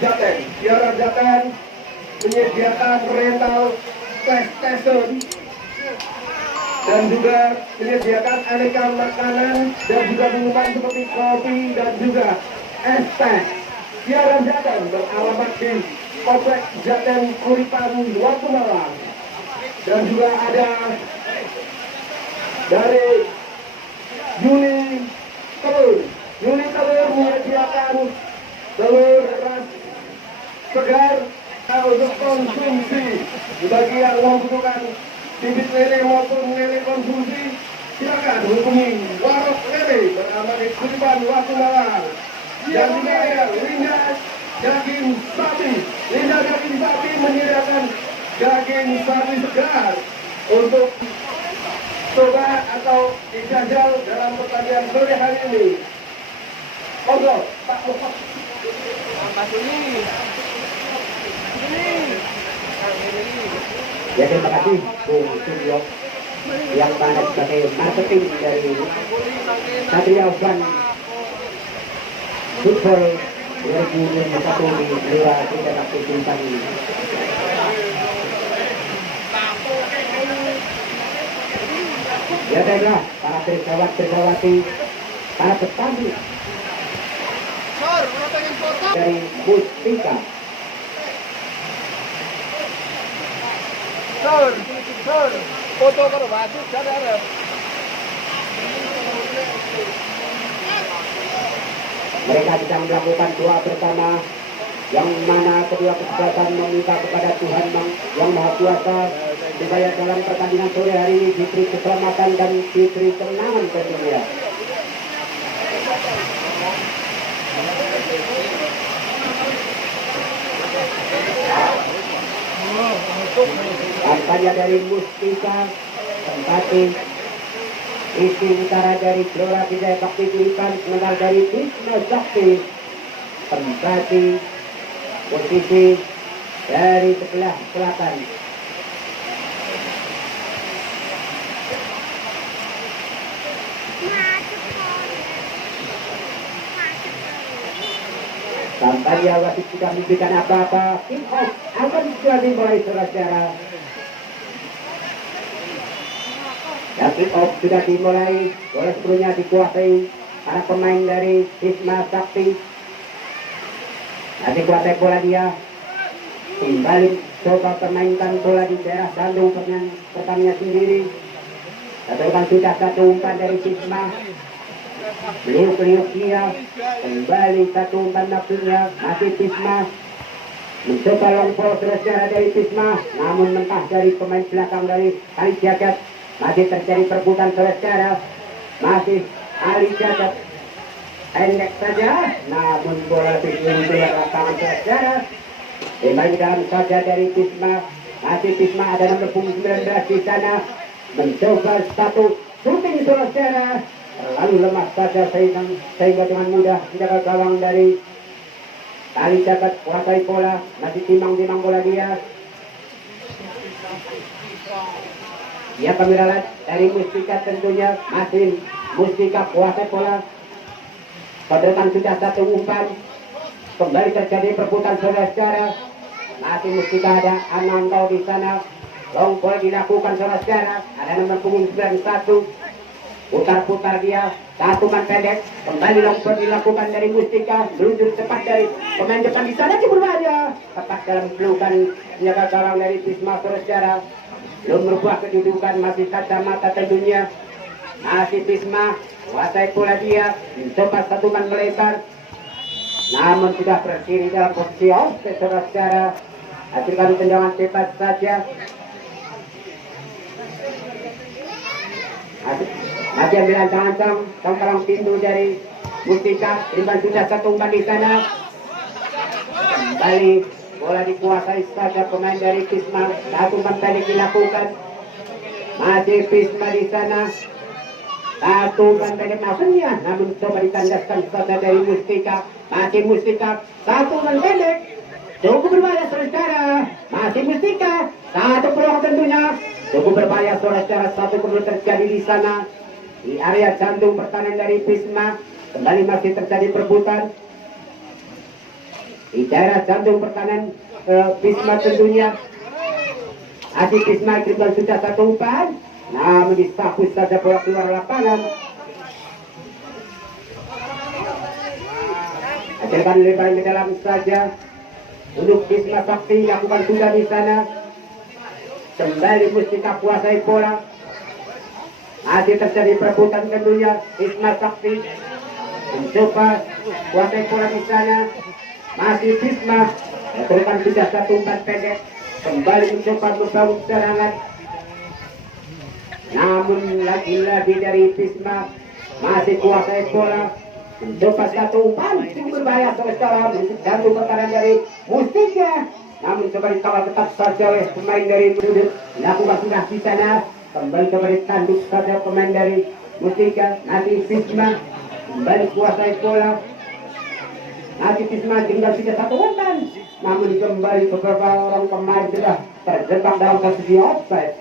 Jaten. Tiara Jaten menyediakan rental PlayStation dan juga menyediakan aneka makanan dan juga minuman seperti kopi dan juga es teh. Tiara Jaten beralamat di Komplek Jaten Kuripan Waktu Malang. Dan juga ada dari Yuli Telur. Yuli Telur menyediakan telur ras segar untuk konsumsi bagi yang membutuhkan bibit lele maupun lele konsumsi. Silakan hubungi Warung Lele beralamat di Kuripan Waktu Malang. Dan juga ada Linda Daging Sapi. Linda Daging Sapi menyediakan daging sapi segar untuk coba atau dijajal dalam pertandingan sore hari ini. Monggo, Pak Muhammad. Ya, terima kasih Bung Suryo yang mana sebagai marketing dari Satria Van Football 2021 di Gelora Tidak Bakti Simpan ini. Ya baiklah, para bersawat-bersawati, para petani dari Mustika. Foto karo baju sadar. Mereka sedang melakukan doa bersama, yang mana kedua kesebelasan meminta kepada Tuhan yang Maha Kuasa supaya dalam pertandingan sore hari ini diberi keselamatan dan diberi kemenangan tentunya. Kampanye dari Mustika Tempati, isi utara dari Gelora Tidak Bakti Kuripan, sementara dari Wisma Sakti Tempati, posisi dari sebelah selatan. Kampanye wasit tidak memberikan apa-apa. Kick off akan segera dimulai saudara-saudara. Dan kick off sudah dimulai. Bola sebelumnya dikuasai para pemain dari Wisma Sakti. Nanti kuasai bola dia. Kembali coba permainkan bola di daerah Bandung pertandingan sendiri. Satukan sudah satu umpan dari Wisma. Beliau dia kembali satu umpan nafsunya, masih Wisma mencoba long ball secara dari Wisma, namun mentah dari pemain belakang dari Ali Jagat. Masih terjadi perebutan secara, masih Ali Jagat pendek saja, namun bola Wisma di luar lapangan secara. Kembali dalam saja dari Wisma, masih Wisma ada nomor 19 di sana, mencoba satu shooting secara. Lalu lemah saja sehingga dengan mudah menjaga gawang dari Ali Jagat kuasai bola, masih timang-timang bola dia. Ya kami ralat dari Mustika tentunya, masih Mustika kuasai bola. Padekan sudah satu umpan, kembali terjadi perebutan saudara-saudara. Masih Mustika ada Ananto di sana, long ball dilakukan saudara-saudara. Ada nomor punggung 91. Putar-putar dia, satukan pendek, kembali lompor dilakukan dari Mustika, meluncur cepat dari pemain depan di sana, berbahaya, tepat dalam pelukan penjaga gawang dari Wisma saudara. Belum merubah kedudukan, masih kacamata tentunya, masih Wisma, kuasai bola dia, mencoba satukan melebar, namun sudah berdiri dalam posisi offside saudara. Hasilkan tendangan bebas saja. Masih ambil ancang-ancang tongkrong pintu dari Mustika, Rimban sudah satu umpan di sana. Kembali bola dikuasai saja pemain dari Wisma, satu umpan pendek dilakukan. Masih Wisma di sana, satu umpan pendek nafsunya, namun coba ditandaskan saja dari Mustika. Masih Mustika, satu umpan pendek, cukup berbahaya saudara. Masih Mustika, satu peluang tentunya, cukup berbahaya saudara. Satu perlu terjadi di sana. Di area jantung pertahanan dari Wisma, kembali masih terjadi perebutan. di daerah jantung pertahanan Bisma tentunya. Adik Bisma kembali sudah satu umpan, namun disahus saja bola keluar lapangan. Ajarkan lebar ke dalam saja untuk Bisma Sakti lakukan sudah di sana. Kembali Mustika kuasai bola. Masih terjadi perebutan tentunya. Bisma Sakti mencoba kuasai bola di sana. Masih Bisma lakukan sudah satu umpan pendek. Kembali mencoba membangun serangan. Namun lagi-lagi dari Bisma masih kuasai bola. Mencoba satu umpan cukup berbahaya sementara jantung pertahanan dari Mustika. Namun coba dikawal tetap saja oleh pemain dari Mudut. Lakukan sudah di sana. Kembali coba ditanduk saja pemain dari Mustika. Nanti Bisma kembali kuasai bola. Nanti Bisma tinggal tidak satu umpan. Namun kembali beberapa orang pemain sudah terjebak dalam posisi offside.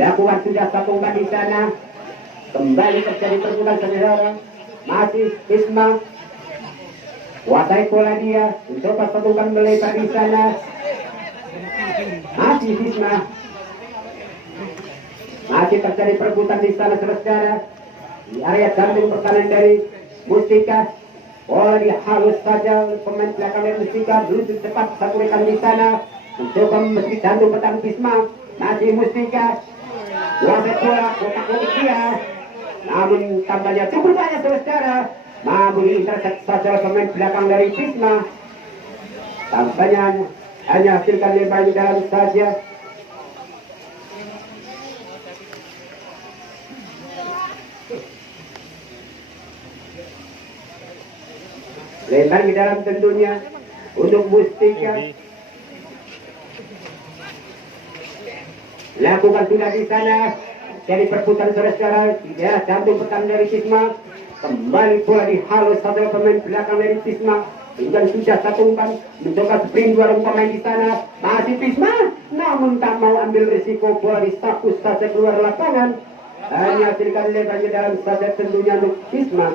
Lakukan sudah satu umpan di sana. Kembali terjadi perbuatan saudara. Masih Bisma kuasai bola dia. Mencoba satu umpan melebar di sana. Masih Bisma. Masih terjadi perebutan di sana saudara. Di area jantung pertahanan dari Mustika. Bola dihalus saja pemain belakang dari Mustika. Menuju cepat satu rekan di sana. Mencoba meski jantung pertahanan Bisma. Masih Mustika. Kuasai bola, kotak-kotak dia. Namun tambahnya cukup banyak saudara. Namun intercept saja pemain belakang dari Bisma. Tampaknya hanya hasilkan lebar di dalam saja. Lebar di dalam tentunya untuk Mustika. Lakukan sudah di sana. Jadi perputaran saudara tidak jantung pertahanan dari Bisma. Kembali bola dihalus satu pemain belakang dari Bisma. Tinggal sudah satu umpan. Mencoba sprint dua pemain di sana. Masih Bisma. Namun tak mau ambil risiko bola disakus saja keluar lapangan. Hanya hasilkan lebarnya dalam saja tentunya untuk Bisma.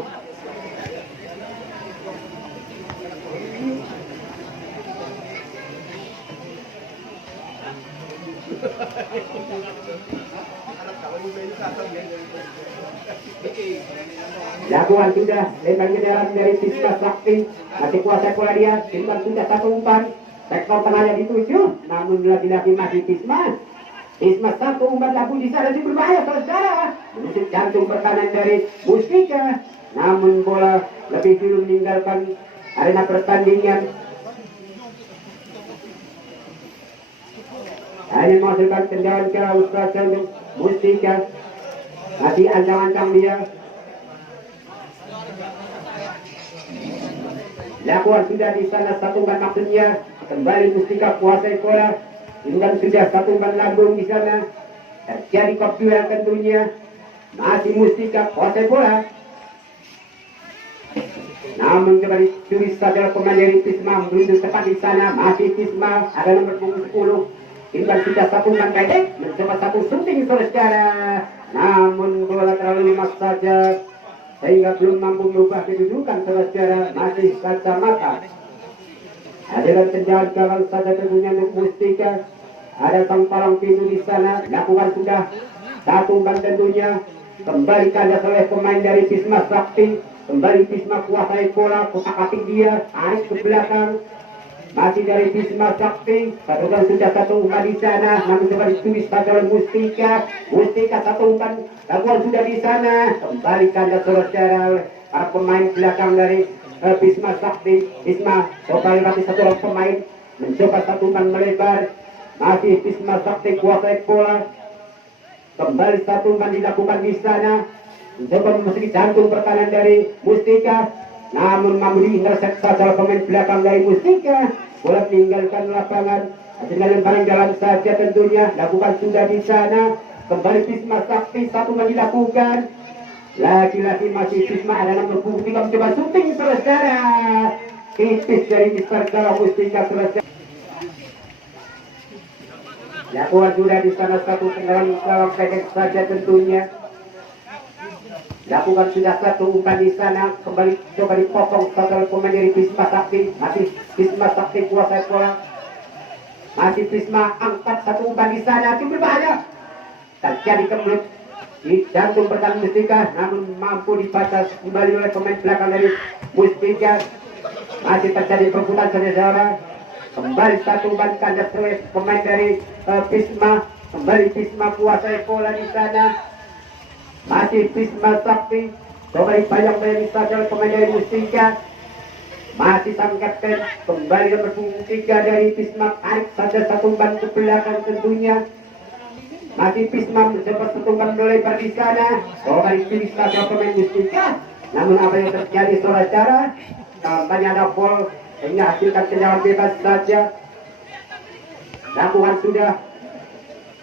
Lakukan sudah lebarnya dalam dari Bisma Sakti. Masih kuasa bola dia. Tinggal sudah satu umpan. Sektor tengahnya dituju. Namun lagi-lagi masih Bisma. Bisma satu umpan lagu di sana cukup berbahaya saudara. Menusuk jantung pertahanan dari Mustika. Namun bola lebih dulu meninggalkan arena pertandingan. Hanya menghasilkan tendangan ke arah saja untuk Mustika. Masih ancang-ancang dia. Lakukan sudah di sana satu umpan maksudnya. Kembali Mustika kuasai bola. Tinggal sudah satu umpan lambung di sana. Terjadi duel tentunya. Masih Mustika kuasai bola. Namun kembali curi saja pemain dari Bisma. Menuju tepat di sana. Masih Bisma. Ada nomor punggung 10. Tinggal sudah satu umpan pendek. Mencoba satu shooting saudara. Namun bola terlalu lemas saja. Sehingga belum mampu merubah kedudukan saudara. Masih kacamata. Ada tendangan gawang saja tentunya untuk Mustika. Ada tamparan pintu di sana. Lakukan sudah satu umpan tentunya. Kembali kandas oleh pemain dari Bisma Sakti. Kembali Bisma kuasai bola. Kotak-atik dia. Tarik ke belakang. Masih dari Bisma Sakti. Satukan sudah satu umpan di sana. Namun coba ditulis saja oleh Mustika. Mustika satu umpan. Lakukan sudah di sana. Kembali kandas saudara. Para pemain belakang dari Bisma Sakti. Bisma coba lewati satu orang pemain. Mencoba satu umpan melebar. Masih Bisma Sakti kuasai bola. Kembali satu umpan dilakukan di sana. Mencoba memasuki jantung pertahanan dari Mustika. Namun mampu diintercept saja pemain belakang dari Mustika. Bola meninggalkan lapangan. Hasilnya lemparan dalam saja tentunya. Lakukan sudah di sana. Kembali Bisma Sakti satu umpan dilakukan. Lagi-lagi masih Bisma ada nomor punggung 3 mencoba shooting saudara. Tipis dari Mister Gala Mustika saudara. Lakukan sudah di sana satu tendangan gawang pendek saja tentunya. Lakukan sudah satu umpan di sana, kembali coba dipotong oleh pemain dari Bisma Sakti. Masih Bisma Sakti kuasai bola. Masih Bisma angkat satu umpan di sana, cukup berbahaya. Terjadi kemelut di jantung pertahanan Mustika, namun mampu dibatas kembali oleh pemain belakang dari Mustika. Masih terjadi perebutan saudara. Kembali satu umpan kandas oleh pemain dari Bisma. Kembali Bisma kuasai bola di sana. Masih Bisma Sakti, kembali bayang-bayang saja oleh pemain dari Mustika. Masih sang kapten, kembali nomor 3 dari Bisma, tarik saja satu umpan ke belakang tentunya. Masih Bisma mencoba satu umpan melebar di sana, kembali pilih saja pemain Mustika. Namun apa yang terjadi saudara, tampaknya ada gol sehingga hasilkan tendangan bebas saja. Lakukan sudah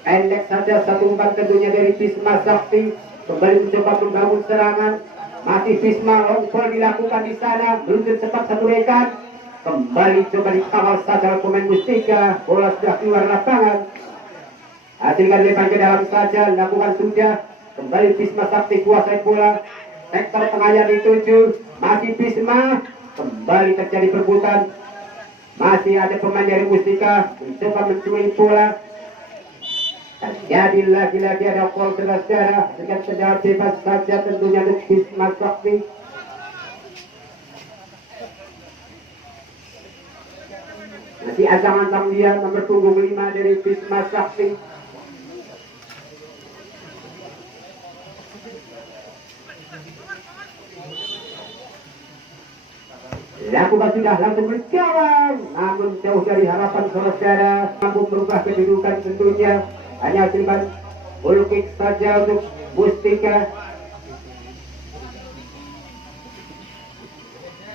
pendek saja satu umpan tentunya dari Bisma Sakti. Kembali mencoba membangun serangan. Masih Bisma, long ball dilakukan di sana, meluncur cepat satu rekan. Kembali coba dikawal saja pemain Mustika. Bola sudah keluar lapangan. Hasilkan lebar ke dalam saja, lakukan sudah. Kembali Bisma Sakti kuasai bola. Sektor tengah yang dituju. Masih Bisma. Kembali terjadi perebutan. Masih ada pemain dari Mustika mencoba mencuri bola. Terjadi lagi-lagi ada gol saudara dengan tendangan bebas saja tentunya untuk Bisma Sakti. Masih ancang-ancang dia nomor punggung 5 dari Bisma Sakti. Lakukan sudah langsung berjalan, namun jauh dari harapan saudara, mampu merubah kedudukan tentunya. Hanya hasilkan goal kick saja untuk Mustika.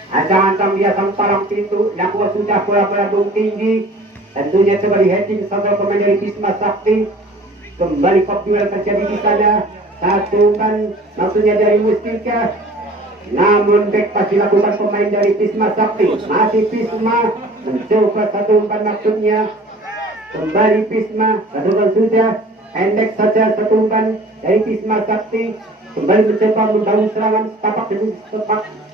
Ancang-ancang dia sang palang pintu, lakukan sudah bola melambung tinggi. Tentunya coba di heading saja pemain dari Bisma Sakti. Kembali kop duel terjadi di sana. Satu kan maksudnya dari Mustika. Namun back pas dilakukan pemain dari Bisma Sakti. Masih Bisma mencoba satu umpan maksudnya. Kembali Bisma, satu sudah pendek saja satu umpan dari Bisma Sakti. Kembali mencoba membangun serangan setapak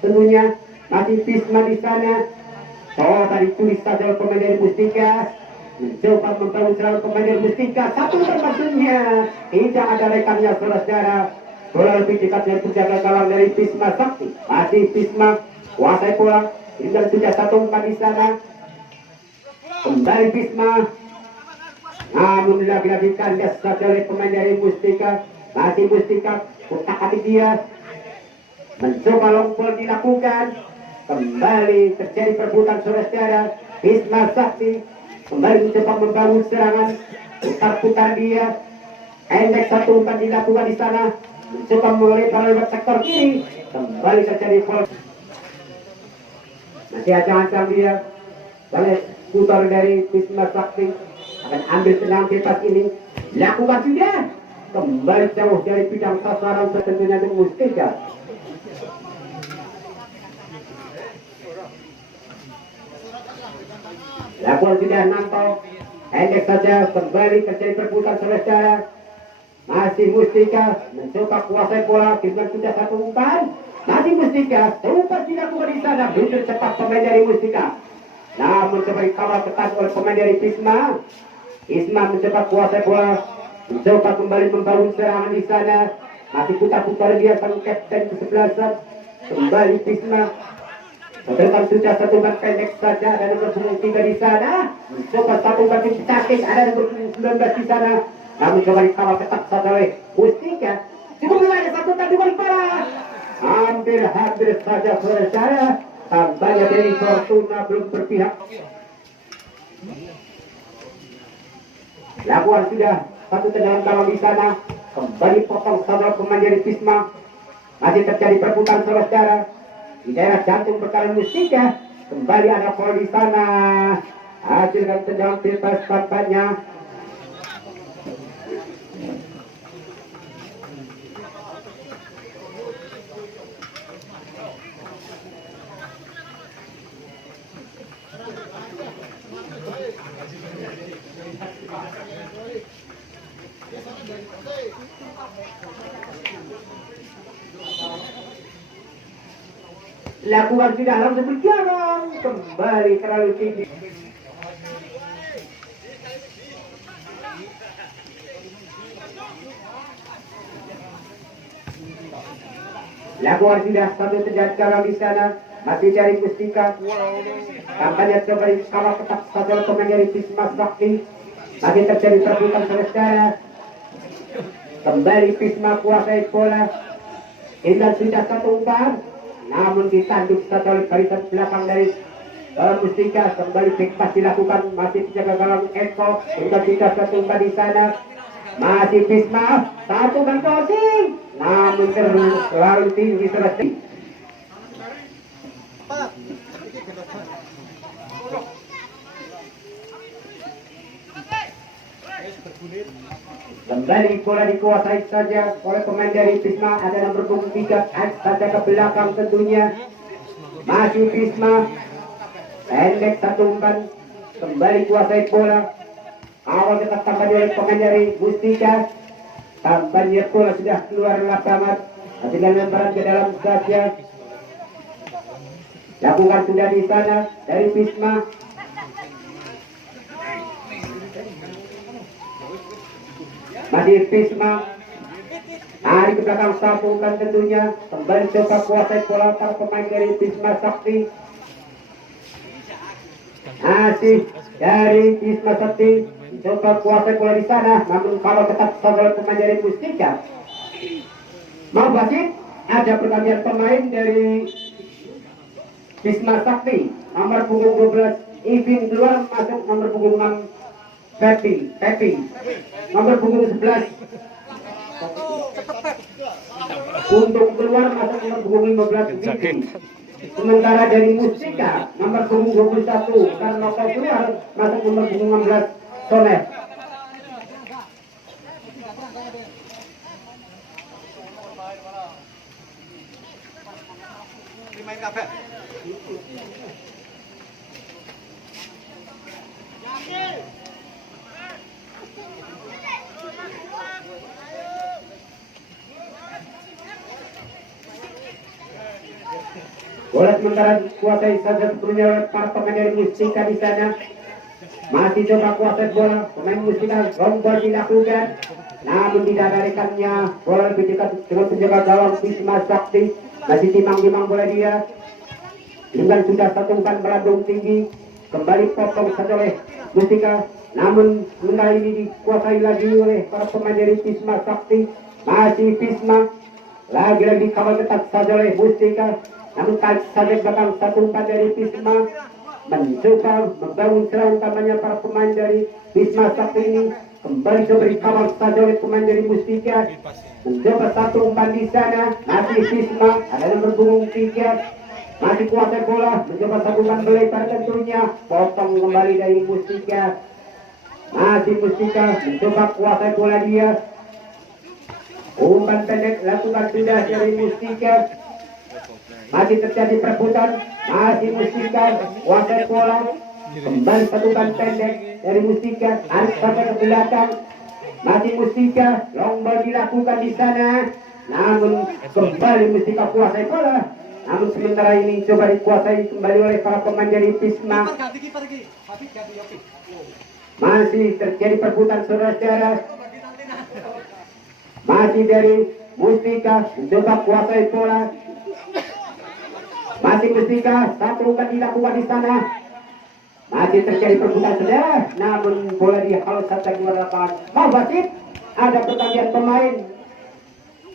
tentunya. Masih Bisma di sana. Coba ditulis saja pemain dari Mustika. Mencoba membangun serangan pemain dari Mustika. Satu umpan maksudnya. Tidak ada rekannya saudara. Bola lebih dekat dengan penjaga gawang dari Bisma Sakti. Masih Bisma kuasai bola. Tinggal sudah satu umpan di sana. Kembali Bisma. Namun lagi-lagi kandas saja oleh pemain dari Mustika. Masih Mustika utak-atik dia. Mencoba long ball dilakukan. Kembali terjadi perebutan saudara. Bisma Sakti kembali mencoba membangun serangan. Putar-putar dia. Pendek satu umpan dilakukan di sana. Mencoba melebar lewat sektor kiri. Kembali terjadi gol. Masih ancang-ancang dia. Balik putar dari Bisma Sakti. Akan ambil tendangan bebas ini. Lakukan sudah. Kembali jauh dari bidang sasaran tentunya untuk Mustika. Lakukan sudah nampol. Pendek saja. Kembali terjadi perebutan saudara. Masih Mustika mencoba kuasai bola. Dengan sudah satu umpan. Masih Mustika. Umpan dilakukan di sana. Begitu cepat pemain dari Mustika. Namun coba dikawal ketat oleh pemain dari Bisma. Bisma mencoba kuasai bola. Mencoba kembali membangun serangan di sana. Masih putar-putar dia sang kapten ke-11. Kembali Bisma. Berikan sudah satu umpan pendek saja. Ada nomor 3 di sana. Mencoba satu umpan cantik. Ada nomor 19 di sana. Namun coba dikawal ketat saja oleh Mustika. Cukup lagi satu tadi bola. Hampir saja saudara. Tampaknya dari Fortuna belum berpihak. Lakukan sudah satu tendangan gawang di sana. Kembali potong saudara pemain dari Bisma. Masih terjadi perebutan saudara di daerah jantung pertahanan Mustika. Kembali ada gol di sana. Hasilkan tendangan bebas tampaknya. lakukan sudah langsung berjalan kembali terlalu tinggi. Lakukan sudah satu terjadi kalau di sana masih cari Mustika. Kampanye kembali kalau ketat satu pemain dari Bisma Sakti masih terjadi perebutan saudara. Kembali Bisma kuasai bola. Indah sudah satu umpan, namun ditanduk satu oleh barisan belakang dari Mustika. Kembali bebas dilakukan, masih dijaga gawang Eko. Indah sudah satu umpan di sana. Masih Bisma, satu umpan crossing, namun terlalu tinggi selesai. Kembali bola dikuasai saja oleh pemain dari Bisma. Ada nomor punggung 3 saja ke belakang tentunya. Masih Bisma, pendek satu umpan. Kembali kuasai bola. Awal tetap tampaknya oleh pemain dari Mustika. Tampaknya bola sudah keluar lapangan. Masih lemparan ke dalam saja. Lakukan sudah di sana dari Bisma. Masih Bisma. Tarik ke belakang satu umpan tentunya. Kembali coba kuasai bola para pemain dari Bisma Sakti. Masih dari Bisma Sakti. Coba kuasai bola di sana, namun kalau ketat oleh pemain dari Mustika. Mau wasit, ada pergantian pemain dari Bisma Sakti. Nomor punggung 12 Ivin keluar, masuk nomor punggung 6 Pepi. Nomor punggung 11 Untung keluar, masuk nomor punggung 15 Vivi. Sementara dari Mustika nomor punggung 21 Karnoko keluar, masuk nomor punggung 16 Sonet. Bola sementara kuasai saja sebelumnya oleh para pemain dari Mustika di sana. Masih coba kuasai bola pemain Mustika, rombol dilakukan, namun tidak tarikannya. Bola lebih dekat dengan penjaga gawang Bisma Sakti. Masih timang-timang bola dia. Dengan sudah satu umpan melambung tinggi, kembali potong saja oleh Mustika. Namun sementara ini dikuasai lagi oleh para pemain dari Bisma Sakti. Masih Bisma, lagi-lagi kawal ketat saja oleh Mustika. Namun tarik saja belakang satu umpan dari Bisma. Mencoba membangun serangan utamanya para pemain dari Bisma Sakti ini. Kembali diberi kawal saja oleh pemain dari Mustika. Mencoba satu umpan di sana. Masih Bisma, ada nomor punggung 3. Masih kuasai bola. Mencoba satu umpan melebar tentunya. Potong kembali dari Mustika. Masih Mustika mencoba kuasai bola dia. Umpan pendek lakukan sudah dari Mustika. Masih terjadi perebutan. Masih Mustika kuasai bola. Kembali satu umpan pendek dari Mustika. Tarik sampai ke belakang. Masih Mustika, long ball dilakukan di sana. Namun kembali Mustika kuasai bola. Namun sementara ini coba dikuasai kembali oleh para pemain dari Bisma. Masih terjadi perebutan saudara-saudara. Masih dari Mustika mencoba kuasai bola. Masih Mustika, satu umpan dilakukan di sana. Masih terjadi perebutan saudara. Namun bola dihalau saja keluar lapangan. Mau wasit, ada pergantian pemain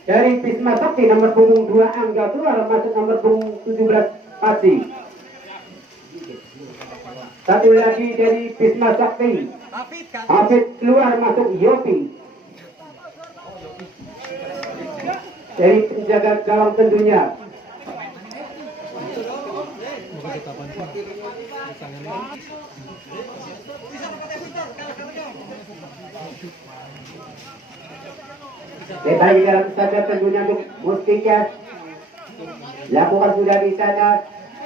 dari Bisma Sakti. Nomor punggung 2 Angga keluar, masuk nomor punggung 17 Pati. Satu lagi dari Bisma Sakti, Hafid keluar, masuk Yopi. Dari penjaga gawang tentunya. Kita di dalam saja tentunya untuk Mustika. Lakukan sudah di sana.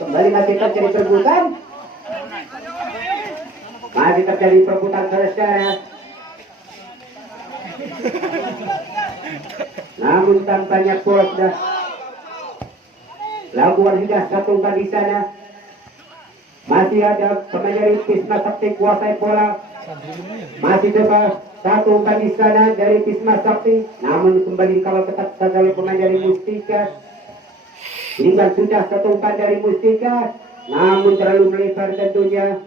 Kembali masih terjadi perebutan. Masih terjadi perebutan saudara. Namun tampaknya bola sudah Lakukan sudah satu umpan di sana. Masih ada pemain dari Pisma Sakti kuasai bola. Masih coba satu umpan di sana dari Pisma Sakti, namun kembali dikawal ketat oleh pemain dari Mustika. Ini kan sudah satu umpan dari Mustika, namun terlalu melebar tentunya.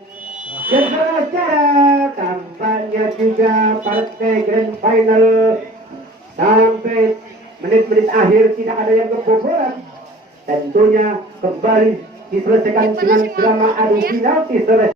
Dan saudara, tampaknya juga partai grand final sampai menit-menit akhir tidak ada yang kebobolan. Tentunya kembali diselesaikan dengan drama adu penalti selesai.